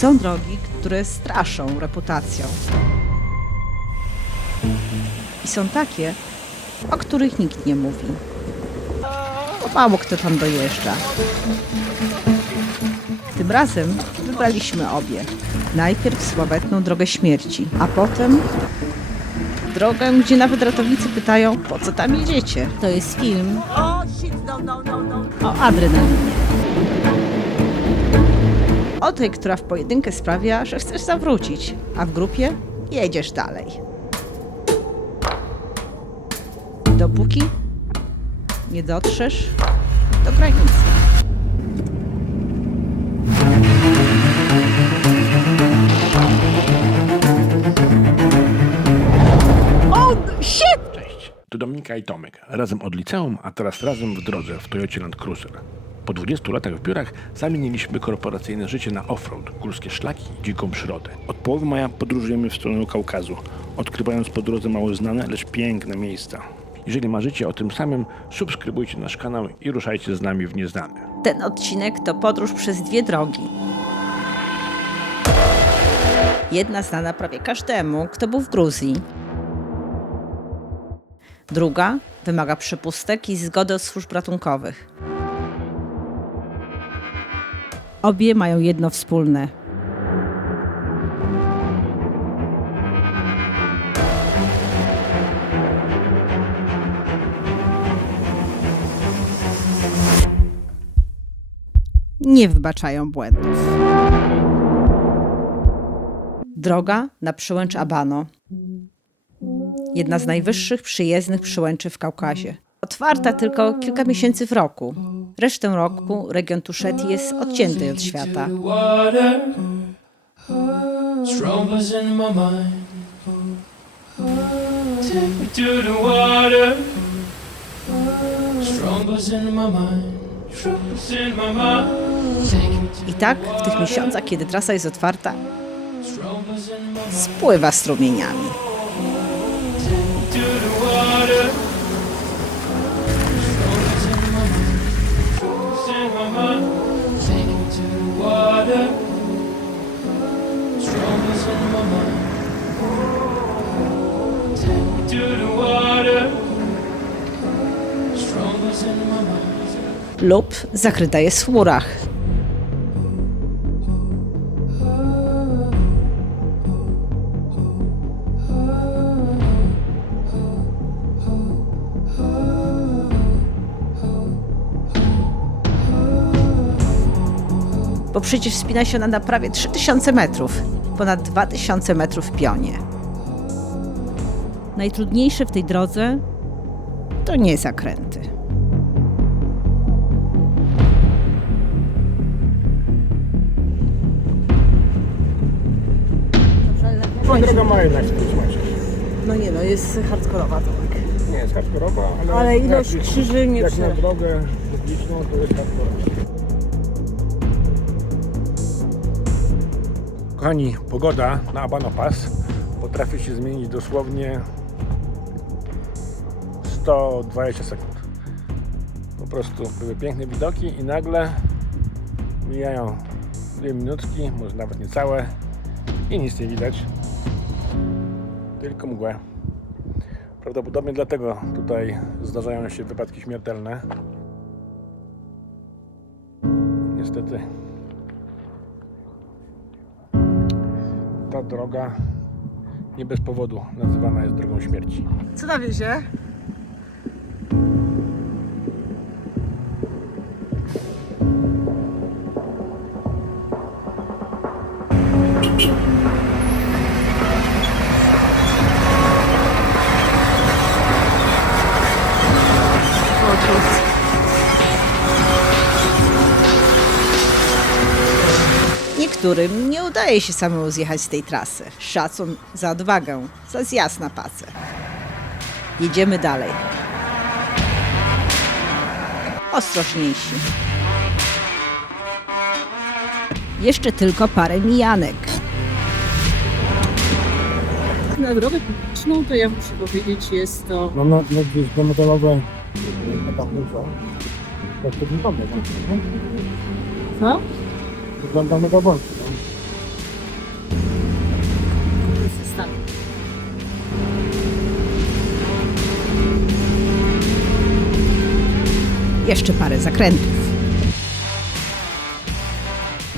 Są drogi, które straszą reputacją. I są takie, o których nikt nie mówi. Bo mało kto tam dojeżdża. Tym razem wybraliśmy obie. Najpierw sławetną drogę śmierci, a potem drogę, gdzie nawet ratownicy pytają, po co tam jedziecie. To jest film o adrenalinie. O tej, która w pojedynkę sprawia, że chcesz zawrócić, a w grupie jedziesz dalej. Dopóki nie dotrzesz do granicy. Cześć, tu Dominika i Tomek. Razem od liceum, a teraz razem w drodze w Toyocie Land Cruiser. Po 20 latach w biurach zamieniliśmy korporacyjne życie na offroad, górskie szlaki i dziką przyrodę. Od połowy maja podróżujemy w stronę Kaukazu, odkrywając po drodze mało znane, lecz piękne miejsca. Jeżeli marzycie o tym samym, subskrybujcie nasz kanał i ruszajcie z nami w nieznane. Ten odcinek to podróż przez dwie drogi. Jedna znana prawie każdemu, kto był w Gruzji. Druga wymaga przepustek i zgody od służb ratunkowych. Obie mają jedno wspólne. Nie wybaczają błędów. Droga na przełęcz Abano. Jedna z najwyższych przyjezdnych przełęczy w Kaukazie. Otwarta tylko kilka miesięcy w roku. Resztę roku region Tuszety jest odcięty od świata. I tak w tych miesiącach, kiedy trasa jest otwarta, spływa strumieniami. Lub zakryta jest w chmurach. Bo przecież wspina się ona na prawie 3000 metrów, ponad 2000 metrów w pionie. Najtrudniejsze w tej drodze to nie zakręty. Droga ma jednak spróbować. No nie no, jest hardkorowa to tak. Nie jest hardkorowa, Ale ilość krzyży nie jak na drogę publiczną to jest hardkorowa. Kochani, pogoda na Abano Pass potrafi się zmienić dosłownie 120 sekund. Po prostu były piękne widoki i nagle mijają 2 minutki, może nawet niecałe i nic nie widać, tylko mgłę. Prawdopodobnie dlatego tutaj zdarzają się wypadki śmiertelne. Niestety ta droga nie bez powodu nazywana jest drogą śmierci. Co na wiezie? Niektórym nie udaje się samemu zjechać z tej trasy. Szacun za odwagę, za zjazd na pacę. Jedziemy dalej. Ostrożniejsi. Jeszcze tylko parę mijanek. Na drogę publiczną to ja muszę powiedzieć, jest to No gdzieś do metalowe tak to wygląda, co? wygląda mega wolno. jeszcze parę zakrętów.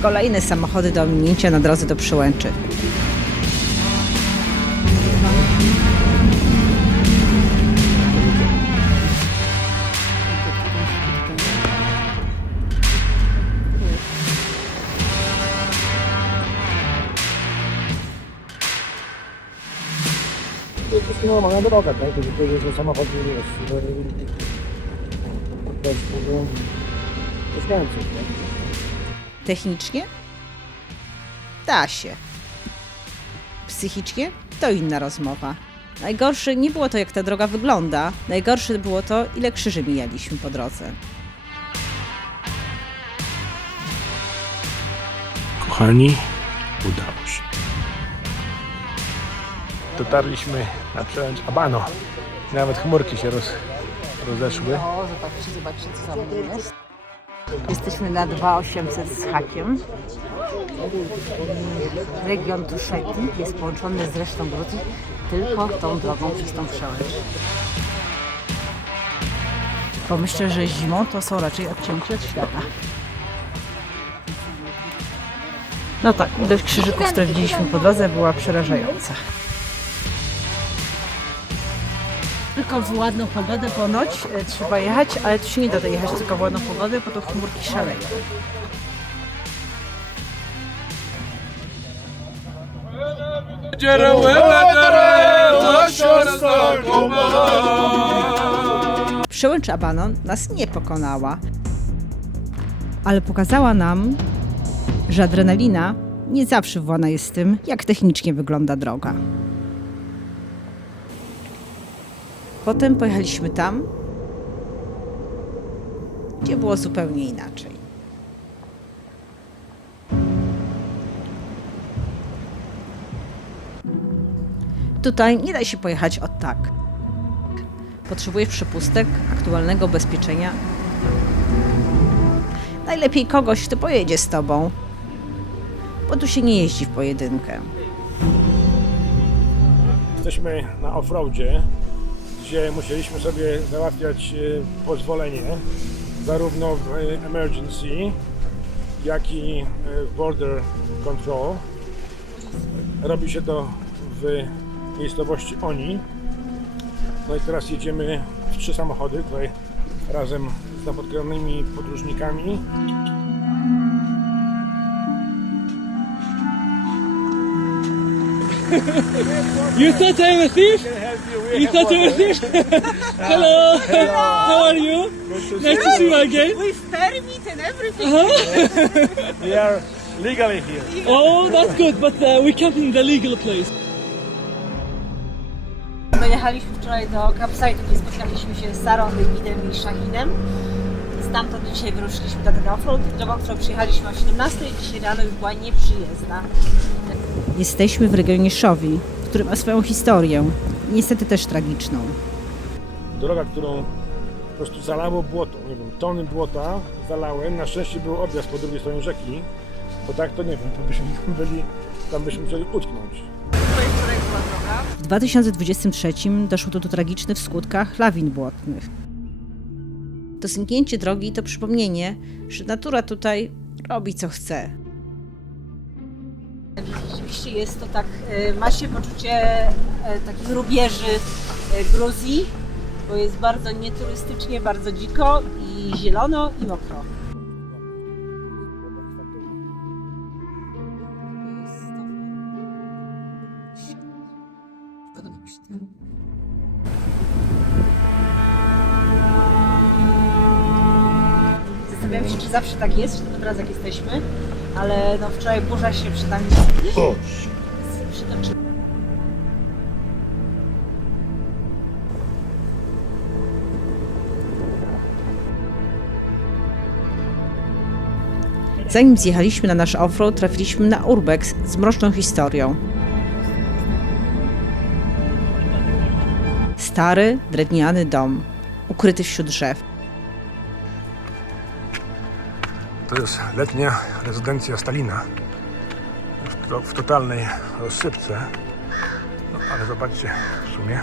Kolejne samochody do ominięcia na drodze do Przełęczy. To jest normalna droga, tak? To jest samochód, wiesz, bez mieszkańców, tak? Technicznie? Da się. Psychicznie? To inna rozmowa. Najgorsze nie było to, jak ta droga wygląda. Najgorsze było to, ile krzyży mijaliśmy po drodze. Kochani, udało się. Dotarliśmy na Przełęcz Abano. Nawet chmurki się rozeszły. O, zobaczcie, co za mną jest. Jesteśmy na 2800 z hakiem. Region Tuszeki jest połączony z resztą Gruzji tylko tą drogą przez tą przełęcz. Pomyślę, że zimą to są raczej odcięci od świata. No tak, ilość krzyżyków, które widzieliśmy po drodze, była przerażająca. Tylko w ładną pogodę ponoć trzeba jechać, ale tu się nie da jechać tylko w ładną pogodę, bo to chmurki szaleją. Przełęcz Abanon nas nie pokonała, ale pokazała nam, że adrenalina nie zawsze władna jest z tym, jak technicznie wygląda droga. Potem pojechaliśmy tam, gdzie było zupełnie inaczej. Tutaj nie da się pojechać od tak. Potrzebujesz przepustek, aktualnego ubezpieczenia. Najlepiej kogoś, kto pojedzie z tobą, bo tu się nie jeździ w pojedynkę. Jesteśmy na offroadzie, gdzie musieliśmy sobie załatwiać pozwolenie zarówno w emergency, jak i w border control. Robi się to w miejscowości Oni. No i teraz jedziemy w 3 samochody, tutaj razem z napotkanymi podróżnikami. You thought I'm a thief? You thought I'm a thief? Hello. How are you? Nice to see you again. With permit and everything. We are legally here. Oh, that's good, but we can't in the legal place. Dojechaliśmy wczoraj do campsite'u, gdzie spotkaliśmy się z Sarą, Wygidem i Shahidem. Stamtąd dzisiaj wyruszyliśmy na ten offroad. Drogą, którą przyjechaliśmy o 17 i dzisiaj rano już była nieprzyjezdna. Jesteśmy w regionie Szowi, który ma swoją historię, niestety też tragiczną. Droga, którą po prostu zalało błoto, nie wiem, tony błota zalałem. Na szczęście był objazd po drugiej stronie rzeki, bo tak to nie wiem, to byśmy tam byśmy musieli utknąć. W 2023 doszło do tragicznych w skutkach lawin błotnych. To zniknięcie drogi to przypomnienie, że natura tutaj robi co chce. Rzeczywiście jest to tak, ma się poczucie takich rubieży Gruzji, bo jest bardzo nieturystycznie, bardzo dziko i zielono i mokro. Zastanawiam się, czy zawsze tak jest, czy tylko teraz jak jesteśmy, ale no wczoraj burza się przed nami przytoczyła. Zanim zjechaliśmy na nasz offroad, trafiliśmy na urbex z mroczną historią. Stary, drewniany dom, ukryty wśród drzew. To jest letnia rezydencja Stalina w totalnej rozsypce. No, ale zobaczcie, w sumie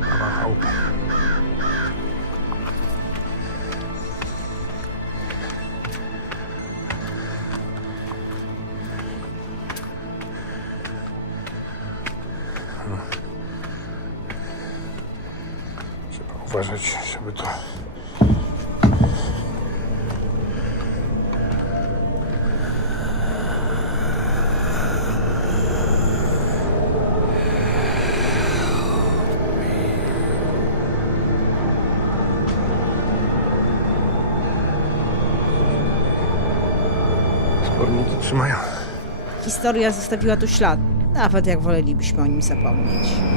mała chałupa. uważać, żeby to... Sporniki trzymają. Historia zostawiła tu ślad, nawet jak wolelibyśmy o nim zapomnieć.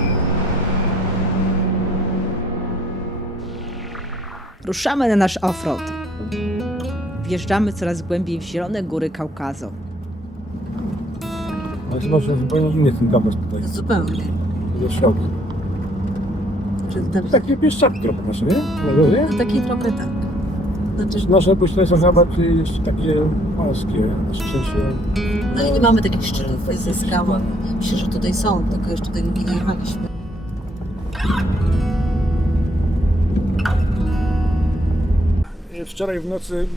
Ruszamy na nasz offroad. Wjeżdżamy coraz głębiej w zielone góry Kaukazu. Ale chyba, że zupełnie inny ten kampus tutaj. Zupełnie. Do środka. Czy tam Takie pieszczaki trochę nasze, nie? Na górze? no, taki trochę tak. Znaczy, Nasze pustynie są chyba jeszcze takie malskie. W sensie... no i nie mamy takich szczytów ze skałą. Myślę, że tutaj są, tylko jeszcze tutaj nie jechaliśmy. Wczoraj w nocy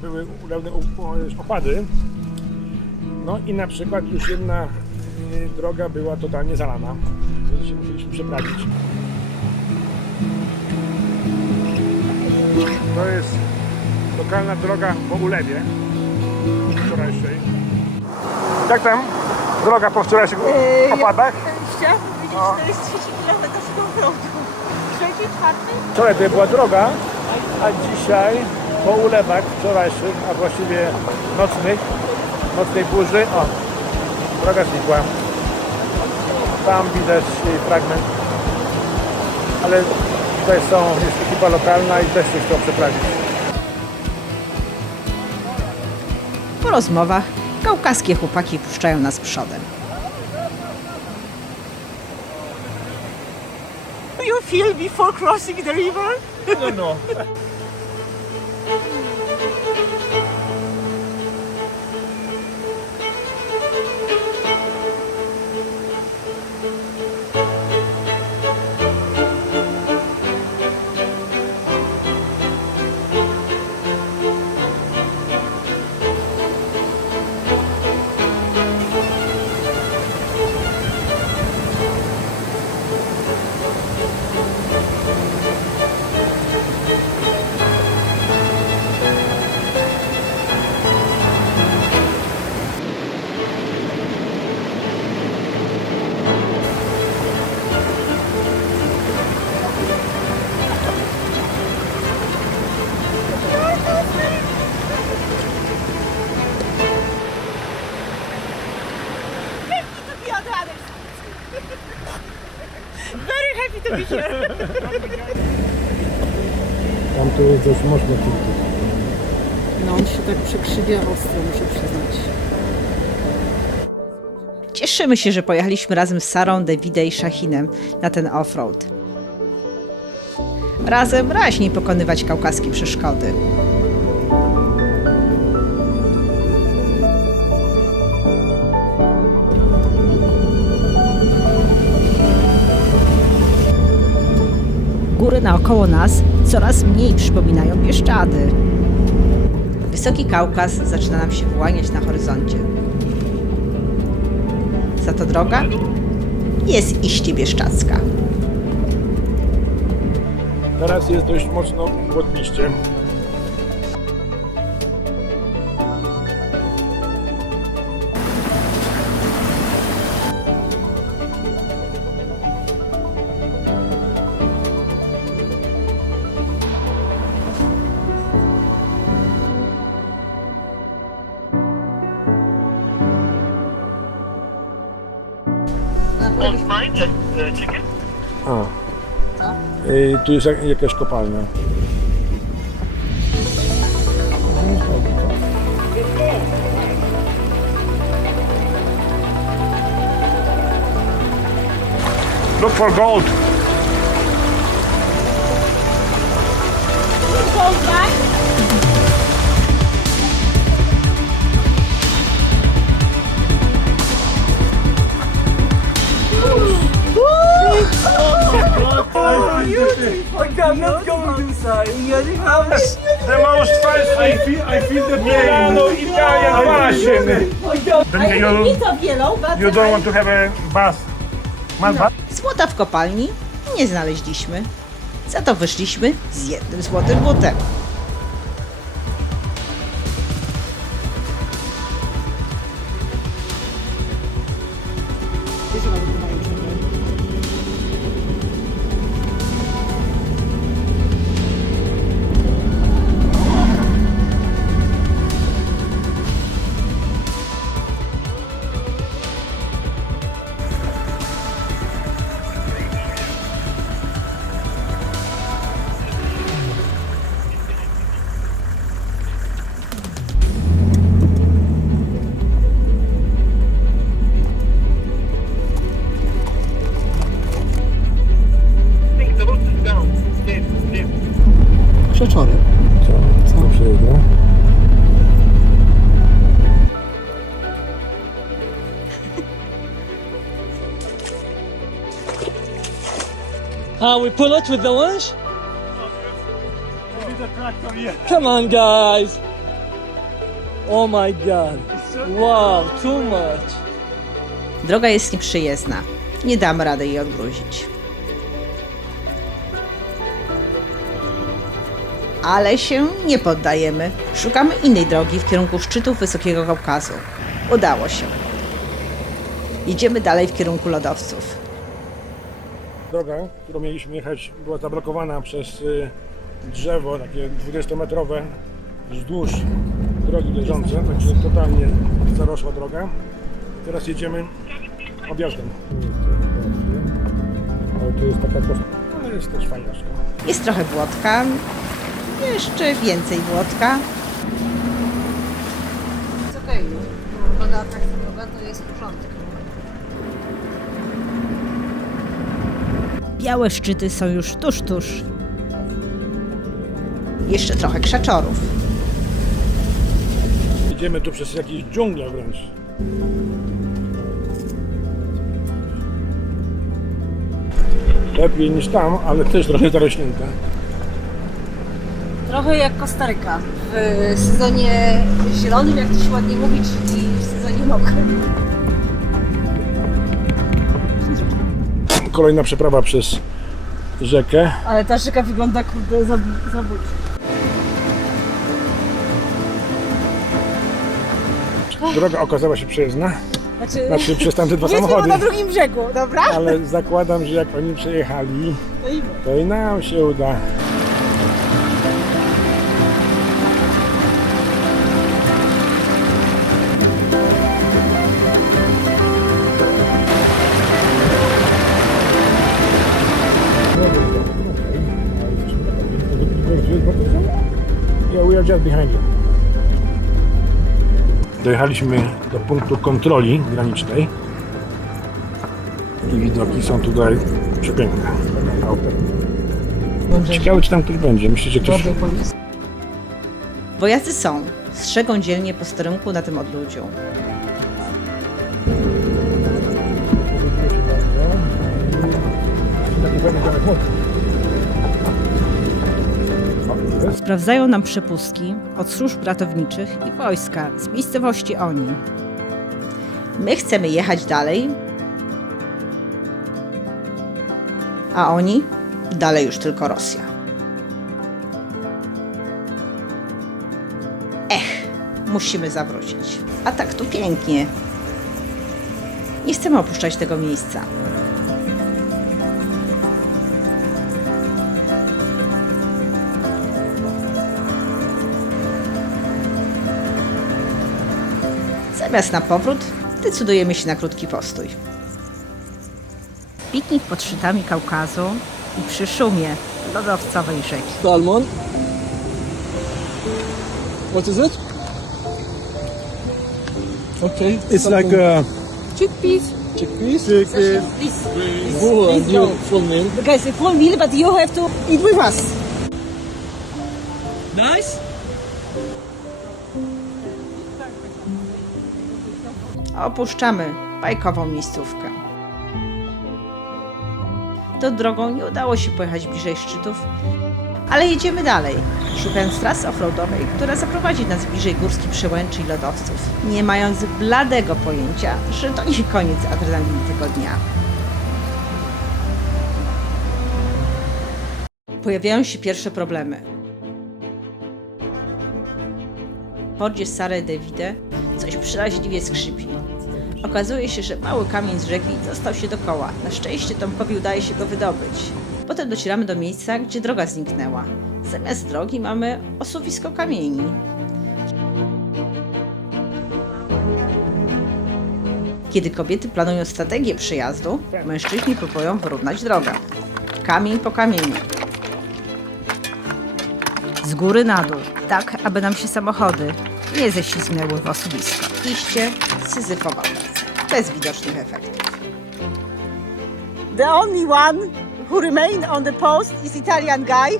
były ulewne opady. No i na przykład już jedna droga była totalnie zalana, więc się musieliśmy przeprawić. To jest lokalna droga po ulewie wczorajszej. Jak tam droga po wczorajszych opadach? Chciałam powiedzieć, że to jest 3 km z powrotu. 3-4? Wczoraj to była droga, a dzisiaj po ulewach wczorajszych, a właściwie nocnej burzy, o, droga znikła. Tam widać jej fragment, ale tutaj jest ekipa lokalna i też się chcą przeprawić. Po rozmowach kaukaskie chłopaki puszczają nas przodem. Do you feel before crossing the river? No. The other others. Very happy to be here. Tam to jest dość mocno tylko. No on się tak przekrzywia ostro, muszę przyznać. Cieszymy się, że pojechaliśmy razem z Sarą, Davidem i Shahinem na ten offroad. Razem raźniej pokonywać kaukaskie przeszkody. Góry naokoło nas coraz mniej przypominają Bieszczady. Wysoki Kaukaz zaczyna nam się wyłaniać na horyzoncie. Za to droga jest iście bieszczadzka. Teraz jest dość mocno błotniście. A. Tu jest jakaś kopalnia. Look for gold. The most fun I feel the Milano Italian passion. Then you don't want to have a bath. Mud bath? Złota w kopalni nie znaleźliśmy. Za to wyszliśmy z 1 złotym butem. Przeczory. Co przyjdę? We pull it with the winch? Come on, guys. Oh my god. Wow, too much. Droga jest nieprzyjezdna. Nie damy rady jej odgruzić. Ale się nie poddajemy. Szukamy innej drogi w kierunku szczytów Wysokiego Kaukazu. Udało się. Idziemy dalej w kierunku lodowców. Droga, którą mieliśmy jechać, była zablokowana przez drzewo, takie 20-metrowe, wzdłuż drogi leżące, także totalnie zarosła droga. Teraz jedziemy objazdem. Ale tu jest taka prosta. Ale jest też fajna szkoła. Jest trochę błotka. Jeszcze więcej błotka. Jest okej. Woda tak droga to jest w porządku. Białe szczyty są już tuż. Jeszcze trochę krzaczorów. Idziemy tu przez jakieś dżunglę wręcz. Lepiej niż tam, ale też trochę zarośnięta. Trochę jak Kostaryka w sezonie zielonym, jak to się ładnie mówi, czyli w sezonie mokrym. Kolejna przeprawa przez rzekę. Ale ta rzeka wygląda kurde zabójczo. Droga okazała się przejezdna. Znaczy przez tamte dwa Powiedzmy samochody. na drugim brzegu, dobra? Ale zakładam, że jak oni przejechali, to i nam się uda. Yeah, we are just behind you. Dojechaliśmy do punktu kontroli granicznej i widoki są tutaj przepiękne. Ciekawe, czy tam ktoś będzie. Myślicie, że ktoś... Wojacy są. Strzegą dzielnie posterunku na tym odludziu. Sprawdzają nam przepustki od służb ratowniczych i wojska z miejscowości Oni. My chcemy jechać dalej, a oni dalej już tylko Rosja. Musimy zawrócić. A tak tu pięknie. Nie chcemy opuszczać tego miejsca. Zamiast na powrót, decydujemy się na krótki postój. Piknik pod szczytami Kaukazu i przy szumie lodowcowej rzeki. Salmon. What is it? Okay. It's like Chickpeas. Chickpeas. Please. Who and your full name? Guys, a full meal, but you have to eat with us. Nice. Opuszczamy bajkową miejscówkę. Tą drogą nie udało się pojechać bliżej szczytów, ale jedziemy dalej, szukając trasy offroadowej, która zaprowadzi nas bliżej górskich przełęczy i lodowców, nie mając bladego pojęcia, że to nie koniec adrenaliny tego dnia. Pojawiają się pierwsze problemy. W Fordzie Sary Davide coś przeraźliwie skrzypi. Okazuje się, że mały kamień z rzeki dostał się do koła. Na szczęście Tomkowi udaje się go wydobyć. Potem docieramy do miejsca, gdzie droga zniknęła. Zamiast drogi mamy osuwisko kamieni. Kiedy kobiety planują strategię przejazdu, mężczyźni próbują wyrównać drogę. Kamień po kamieniu. Z góry na dół, tak aby nam się samochody nie ześlizgnęły w osuwisko. Iście syzyfowa praca, bez widocznych efektów. The only one who remained on the post is Italian guy.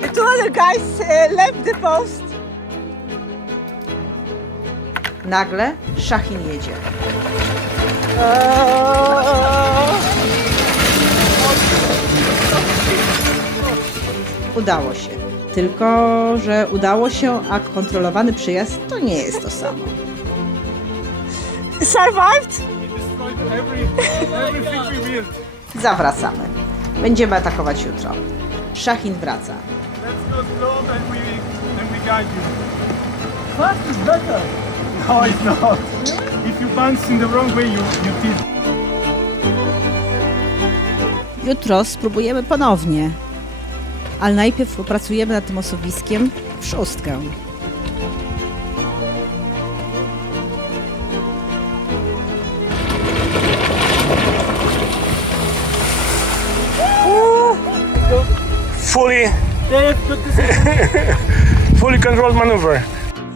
The two other guys left the post. Nagle Szachin jedzie. Udało się. Tylko, że udało się, a kontrolowany przejazd to nie jest to samo. Survived? Zawracamy. Będziemy atakować jutro. Szachin wraca. Fast is better. No, it's not. If you bounce in the wrong way, you tilt. Jutro spróbujemy ponownie. Ale najpierw popracujemy nad tym osuwiskiem w szóstkę. Fully controlled maneuver.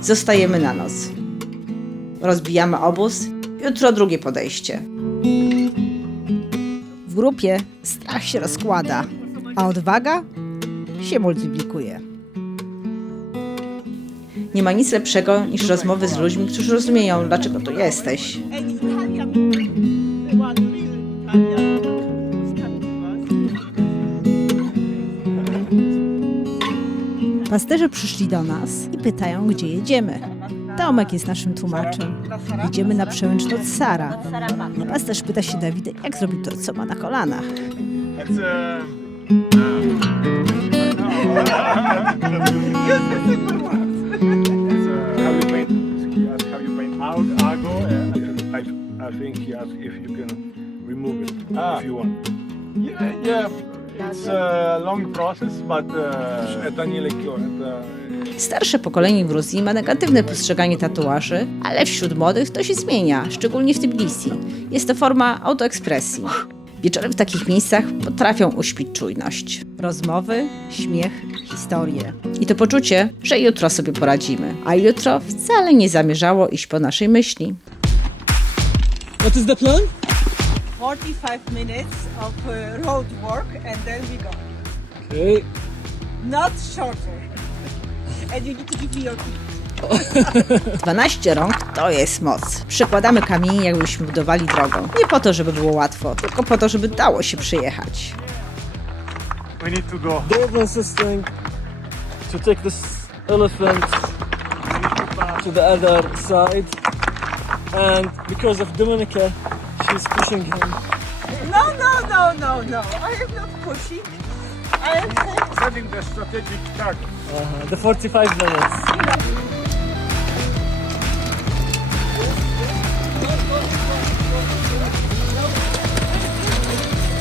Zostajemy na noc. Rozbijamy obóz. Jutro drugie podejście. W grupie strach się rozkłada, a odwaga się multiplikuje. Nie ma nic lepszego niż rozmowy z ludźmi, którzy rozumieją, dlaczego tu jesteś. And Italian, the one real Italian was coming to us. Pasterze przyszli do nas i pytają, gdzie jedziemy. Tomek jest naszym tłumaczem. Jedziemy na przełęcz do Sara. Pasterz pyta się Dawida, jak zrobił to, co ma na kolanach. I think he asked if you can remove it if you want. Yeah. It's a long process, but Это нелегко, это... Starsze pokolenie w Gruzji ma negatywne postrzeganie tatuaży, ale wśród młodych to się zmienia, szczególnie w Tbilisi. Jest to forma autoekspresji. Wieczory w takich miejscach potrafią uśpić czujność. Rozmowy, śmiech, historie. I to poczucie, że jutro sobie poradzimy. A jutro wcale nie zamierzało iść po naszej myśli. what is the plan? 45 minutes of road work and then we go. Okay. Not shorter. And you need to give me your key. 12 rąk to jest moc. Przykładamy kamienie, jakbyśmy budowali drogę. Nie po to, żeby było łatwo, tylko po to, żeby dało się przyjechać. We need to go. Dave insisting to take this elephant to the other side, and because of Dominica, she's pushing him. No. I am not pushing. I am saying Setting the strategic target. The 45 minutes.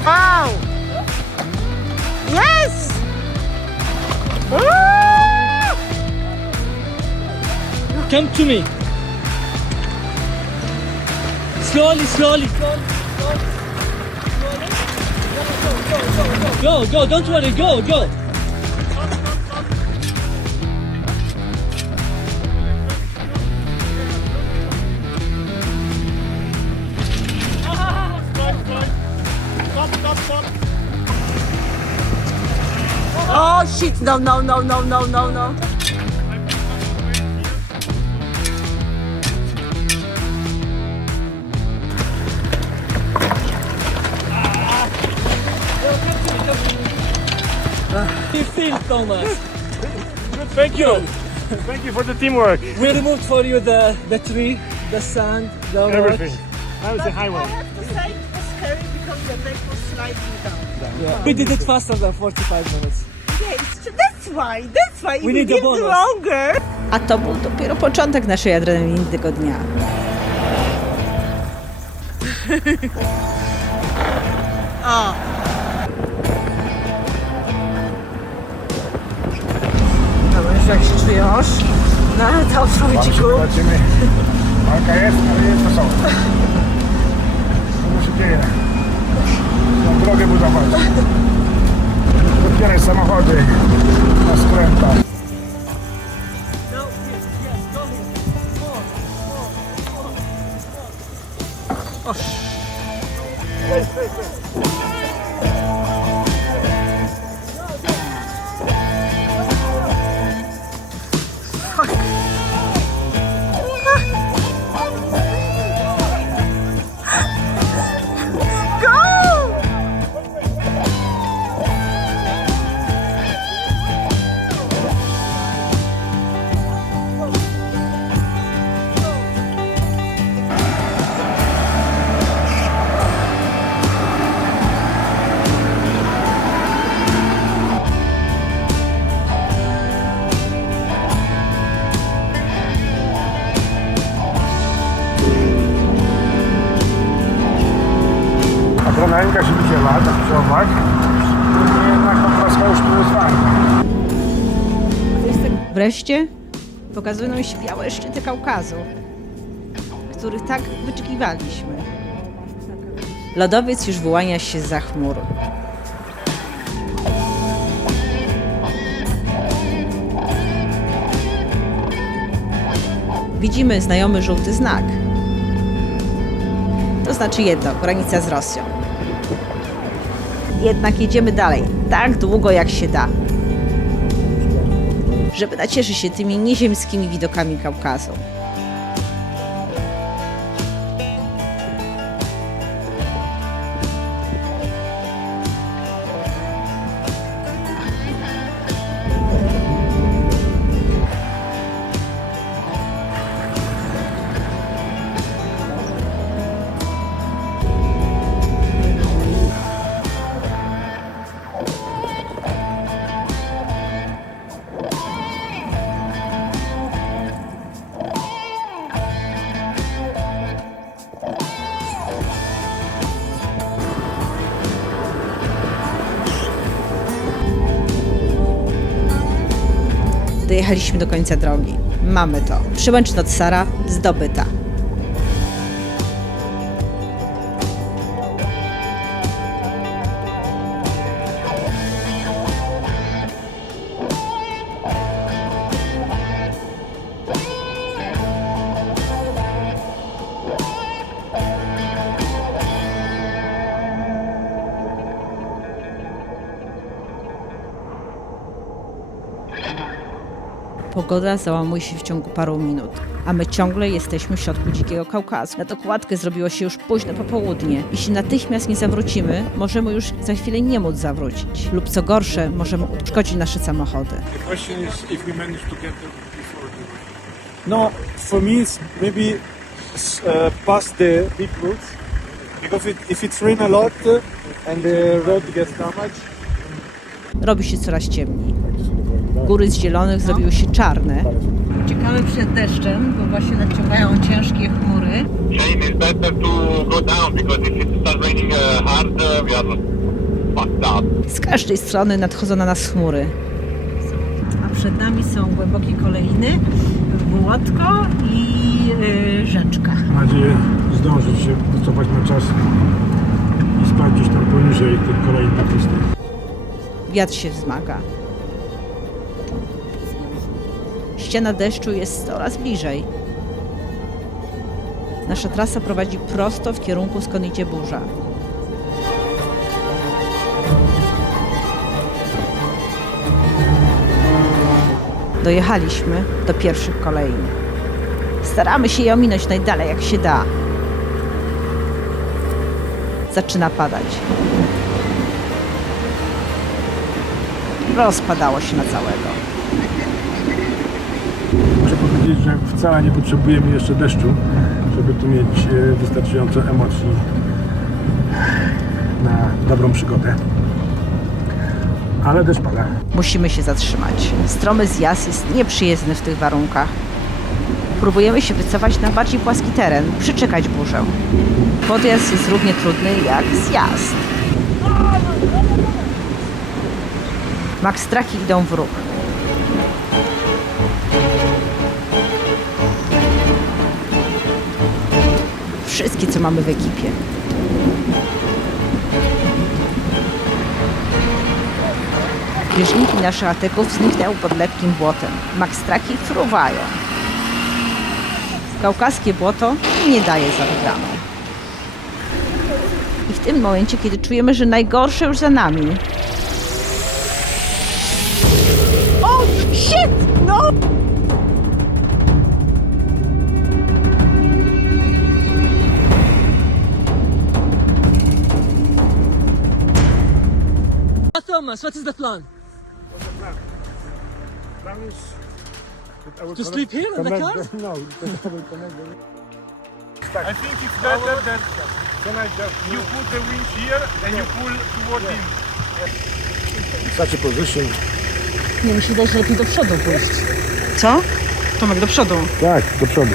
wow. Yes. Come to me. Slowly. Go, don't worry, go. Stop. Oh shit! No. You feel, Thomas? Thank you. Thank you for the teamwork. We removed for you the tree, the sand, the rock. Everything. That was the I highway. have to say it was scary because the bag was sliding down. Yeah. We did it faster than 45 minutes. Yes, that's why. If We you need a give bonus. longer. A to był dopiero początek naszej adrenaliny tego dnia. Dobra, jak się czujesz? Na offroadziku. Zobaczymy. Walka jest, ale jest to są. Co się dzieje? Na drogę budować. Otwieraj samochody na skrętach. Adrenalinka się wydziela, tak przy owak. Jednak oklaska już tu jest fajna. Wreszcie pokazują nam się białe szczyty Kaukazu, których tak wyczekiwaliśmy. Lodowiec już wyłania się zza chmur. Widzimy znajomy żółty znak. To znaczy jedno, granica z Rosją. Jednak jedziemy dalej, tak długo jak się da, żeby nacieszyć się tymi nieziemskimi widokami Kaukazu. Dojechaliśmy do końca drogi. Mamy to. Przełęcz Notsara zdobyta. Pogoda załamuje się w ciągu paru minut, a my ciągle jesteśmy w środku dzikiego Kaukazu. Na dokładkę zrobiło się już późne popołudnie. Jeśli natychmiast nie zawrócimy, możemy już za chwilę nie móc zawrócić. Lub co gorsze, możemy uszkodzić nasze samochody. The question is if we manage to get there before the... No, for me it's maybe past the big routes because if it's rain a lot and the road gets damaged. Robi się coraz ciemniej. Góry z zielonych zrobiły się czarne. Uciekamy przed deszczem, bo właśnie nadciągają ciężkie chmury. Shane, is better to go down because if it starts raining hard, we are fucked up. Z każdej strony nadchodzą na nas chmury. A przed nami są głębokie kolejny, błotko i rzeczka. Mam nadzieję zdążyć się wycofać na czas i spać gdzieś tam poniżej tych kolejnych pustych. Wiatr się wzmaga. Ściana deszczu jest coraz bliżej. Nasza trasa prowadzi prosto w kierunku, skąd idzie burza. Dojechaliśmy do pierwszych kolejn. Staramy się je ominąć najdalej jak się da. Zaczyna padać. Rozpadało się na całego. Muszę powiedzieć, że wcale nie potrzebujemy jeszcze deszczu, żeby tu mieć wystarczająco emocji na dobrą przygodę. Ale deszcz pada. Musimy się zatrzymać. Stromy zjazd jest nieprzyjemny w tych warunkach. Próbujemy się wycofać na bardziej płaski teren, przyczekać burzę. Podjazd jest równie trudny jak zjazd. Maxtraki idą w ruch. Wszystkie, co mamy w ekipie. Bieżniki naszych ateków zniknęły pod lepkim błotem. Maxtraki fruwają. Kaukaskie błoto nie daje za wygraną. I w tym momencie, kiedy czujemy, że najgorsze już za nami, Oh, shit! No! Thomas, what is the plan? To sleep here in the car? No, I think it's better that you put the winch here and you pull toward him. such a position. nie, mi się wydaje, że lepiej do przodu pójść. Co? Tomek, do przodu. Tak, do przodu.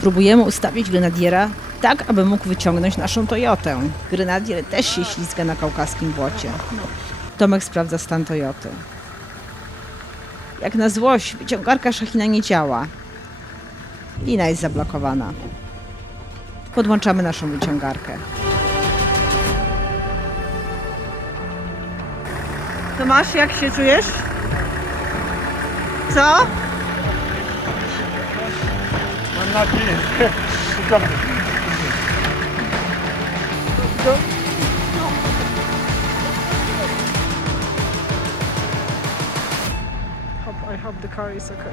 Próbujemy ustawić grenadiera tak, aby mógł wyciągnąć naszą Toyotę. Grenadier też się ślizga na kaukaskim błocie. Tomek sprawdza stan Toyoty. Jak na złość, wyciągarka Shahina nie działa. Lina jest zablokowana. Podłączamy naszą wyciągarkę. Tomasz, jak się czujesz? Co? Mam nadzieję, I hope the car is okay.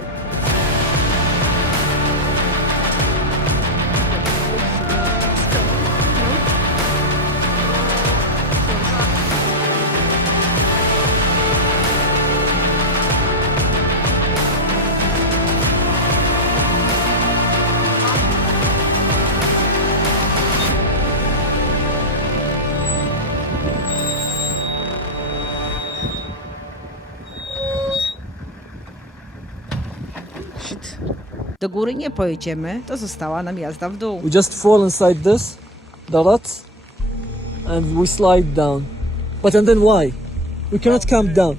Do góry nie pojedziemy, to została nam jazda w dół. We just fall inside this, the ruts, and we slide down. But and then why? We cannot come down.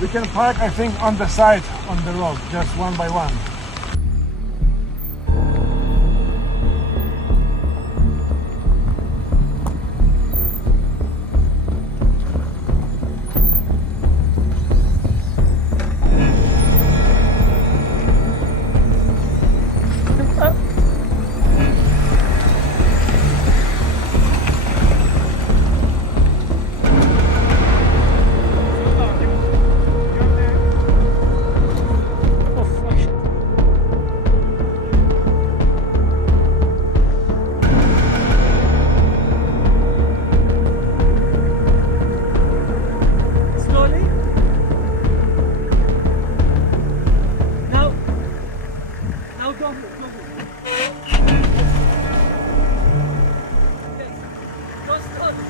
we can park, I think, on the side, on the road, just one by one. Slowly. Now go. Yes. Go slowly.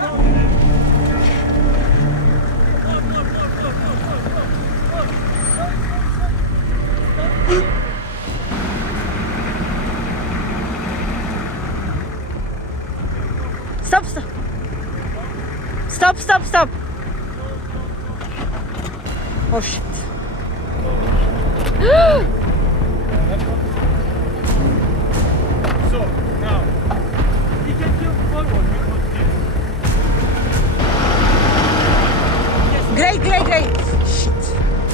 Go. Stop, stop. Stop, stop, stop. Oh shit. So now we can go forward because this. Great, great, great. Shit.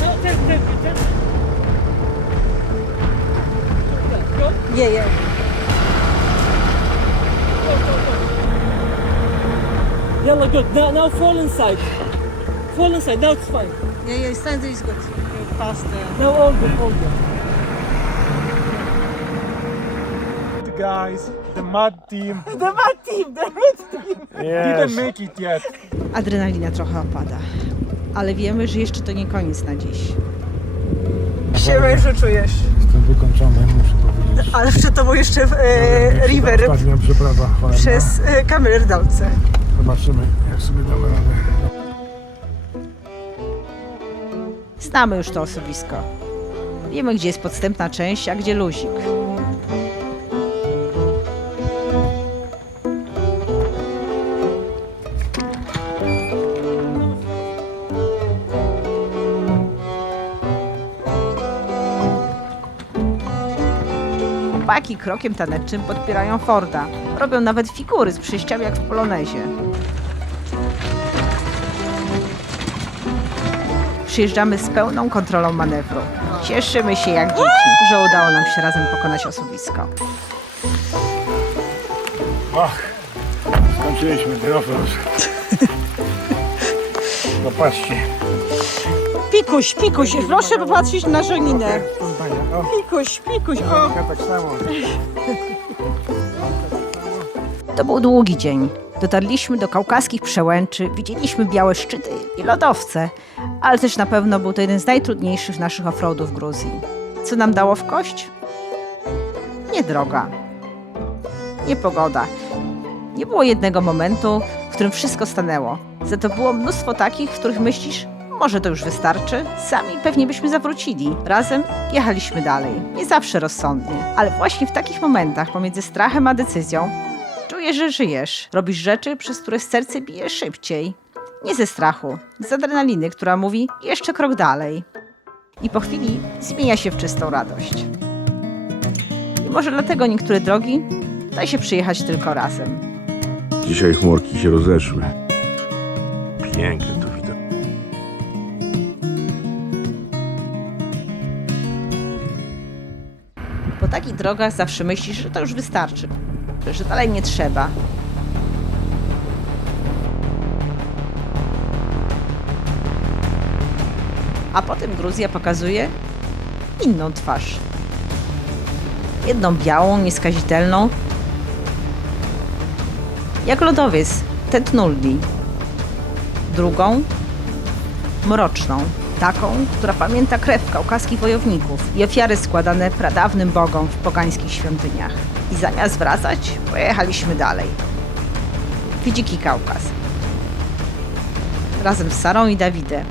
Now turn. Go. Yeah, yeah. Yalla, good. Now fall inside. Fall inside. Now it's fine. Yeah, yeah, stand is good. You're past Now all good. The guys, the mud team, the mad team, the red team. didn't make it yet. Adrenalina trochę opada. Ale wiemy, że jeszcze to nie koniec na dziś. Się że czujesz. Jestem wykończony, muszę powiedzieć. Ale przed tobą jeszcze river Ostatnia przeprawa cholerna. przez Kamererdalce. Zobaczymy, jak sobie damy radę. Znamy już to osuwisko. Wiemy, gdzie jest podstępna część, a gdzie luzik. Chłopaki krokiem tanecznym podpierają Forda. Robią nawet figury z przejściami jak w polonezie. Przyjeżdżamy z pełną kontrolą manewru. Cieszymy się jak dzieci, że udało nam się razem pokonać osuwisko. Skończyliśmy ten offroad. No patrzcie. Pikuś, pikuś, proszę popatrzeć na żoninę. Proszę Pania, o, Pikuś, pikuś, o. ja tak samo. To był długi dzień. Dotarliśmy do kaukaskich przełęczy, widzieliśmy białe szczyty i lodowce, ale też na pewno był to jeden z najtrudniejszych naszych offroadów w Gruzji. Co nam dało w kość? Nie droga, nie pogoda. Nie było jednego momentu, w którym wszystko stanęło. Za to było mnóstwo takich, w których myślisz, może to już wystarczy? Sami pewnie byśmy zawrócili. Razem jechaliśmy dalej. Nie zawsze rozsądnie, ale właśnie w takich momentach pomiędzy strachem a decyzją czujesz, że żyjesz. Robisz rzeczy, przez które serce bije szybciej. Nie ze strachu, z adrenaliny, która mówi jeszcze krok dalej. I po chwili zmienia się w czystą radość. I może dlatego niektóre drogi da się przyjechać tylko razem. Dzisiaj chmurki się rozeszły. Piękny to widok. Po takich drogach zawsze myślisz, że to już wystarczy, że dalej nie trzeba. A potem Gruzja pokazuje inną twarz. Jedną białą, nieskazitelną, jak lodowiec Tetnulli. Drugą mroczną, taką, która pamięta krew kaukaskich wojowników i ofiary składane pradawnym bogom w pogańskich świątyniach. I zamiast wracać, pojechaliśmy dalej. W Dziki Kaukaz. Razem z Sarą i Dawidem.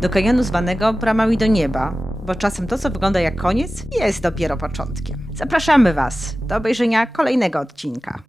Do kanionu zwanego Bramami do nieba, bo czasem to, co wygląda jak koniec, jest dopiero początkiem. Zapraszamy Was do obejrzenia kolejnego odcinka.